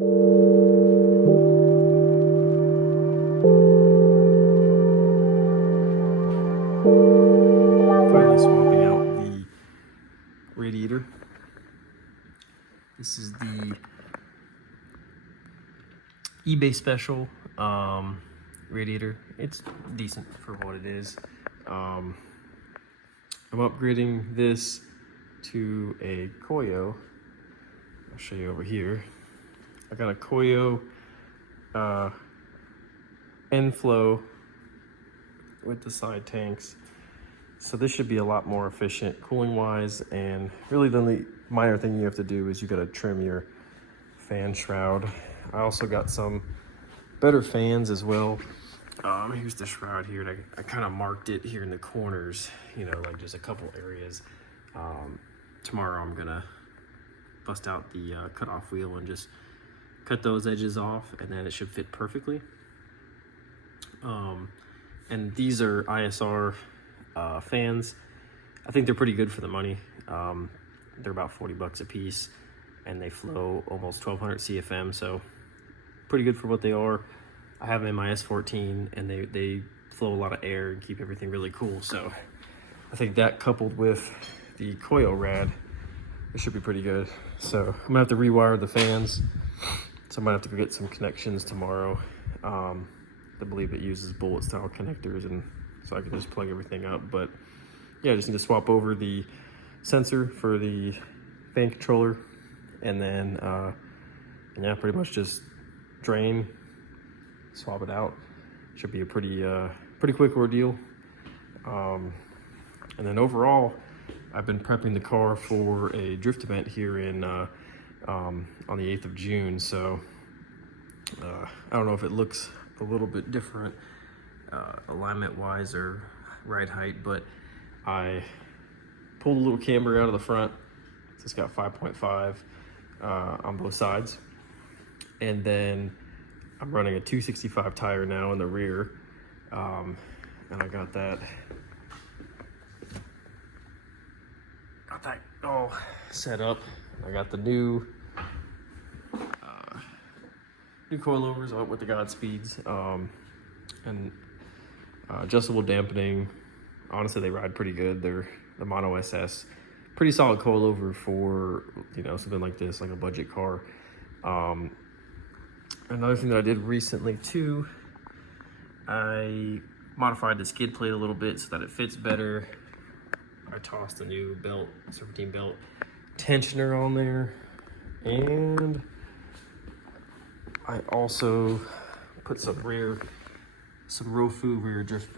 Finally swapping out the radiator. This is the eBay special radiator. It's decent for what it is. I'm upgrading this to a Koyo. I'll show you over here. I got a Koyo Nflow with the side tanks. So this should be a lot more efficient cooling wise, and really the only minor thing you have to do is you gotta trim your fan shroud. I also got some better fans as well. Here's the shroud here, and I kind of marked it here in the corners, you know, like just a couple areas. Tomorrow I'm gonna bust out the cutoff wheel and just cut those edges off, and then it should fit perfectly. And these are ISR fans. I think they're pretty good for the money. They're about 40 bucks a piece, and they flow almost 1200 CFM, so pretty good for what they are. I have them in my S14, and they flow a lot of air and keep everything really cool. So I think that coupled with the KoyoRad, it should be pretty good. So I'm gonna have to rewire the fans. So I might have to go get some connections tomorrow. I believe it uses bullet style connectors, and so I can just plug everything up. But yeah, I just need to swap over the sensor for the fan controller, and then yeah, pretty much just drain, swap it out. Should be a pretty quick ordeal. And then overall, I've been prepping the car for a drift event here in on the 8th of June. So I don't know if it looks a little bit different alignment wise or ride height, but I pulled a little camber out of the front. So it's got 5.5 on both sides, and then I'm running a 265 tire now in the rear, and I got that all set up. I got the new coilovers. I went with the Godspeeds, and adjustable dampening. Honestly, they ride pretty good. They're the Mono SS, pretty solid coilover for, you know, something like this, like a budget car. Another thing that I did recently too, I modified the skid plate a little bit so that it fits better. I tossed a new belt, S14 belt tensioner on there, and I also put some Rofu rear drift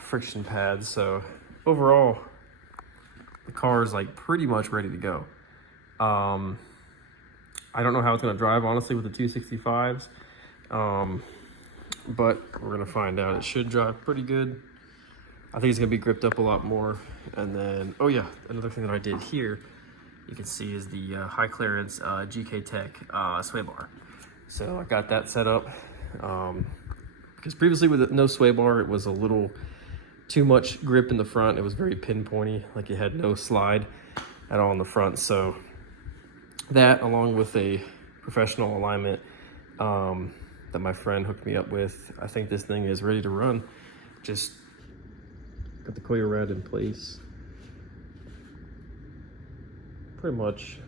friction pads. So overall, the car is like pretty much ready to go. I don't know how it's gonna drive, honestly, with the 265s, but we're gonna find out. It should drive pretty good. I think it's gonna be gripped up a lot more. And then, oh yeah, another thing that I did here, you can see, is the high clearance GK Tech sway bar. So I got that set up, because previously with no sway bar, it was a little too much grip in the front. It was very pinpointy, like it had no slide at all in the front. So that, along with a professional alignment that my friend hooked me up with, I think this thing is ready to run. Just got the KoyoRad in place. Pretty much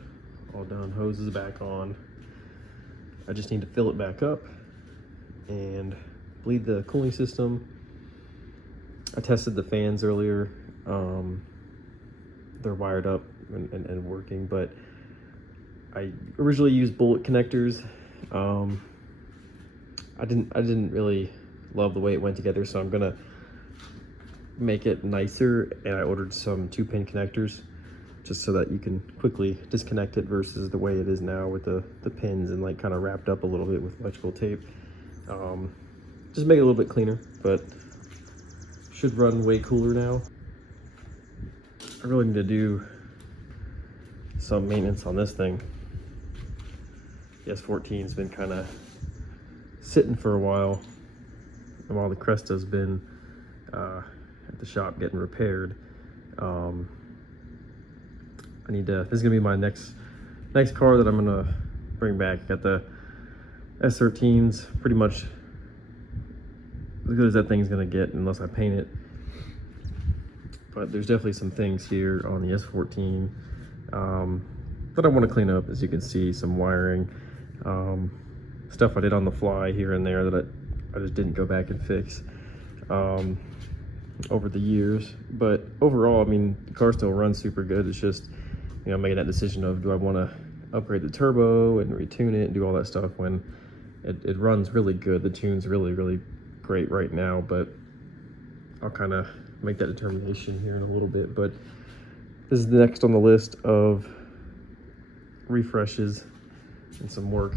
all done. Hose is back on. I just need to fill it back up and bleed the cooling system. I tested the fans earlier. They're wired up and working, but I originally used bullet connectors. I didn't really love the way it went together, so I'm gonna make it nicer, and I ordered some 2-pin connectors just so that you can quickly disconnect it versus the way it is now with the pins and like kind of wrapped up a little bit with electrical tape. Just make it a little bit cleaner, but should run way cooler now. I really need to do some maintenance on this thing. The S14's been kind of sitting for a while, and while the Cresta's been at the shop getting repaired. I need to, this is gonna be my next car that I'm gonna bring back. Got the S13's pretty much as good as that thing's gonna get unless I paint it. But there's definitely some things here on the S14 that I want to clean up. As you can see, some wiring, stuff I did on the fly here and there that I just didn't go back and fix over the years. But overall, I mean, the car still runs super good. It's just, you know, making that decision of, do I want to upgrade the turbo and retune it and do all that stuff when it runs really good. The tune's really, really great right now, but I'll kind of make that determination here in a little bit. But this is the next on the list of refreshes and some work.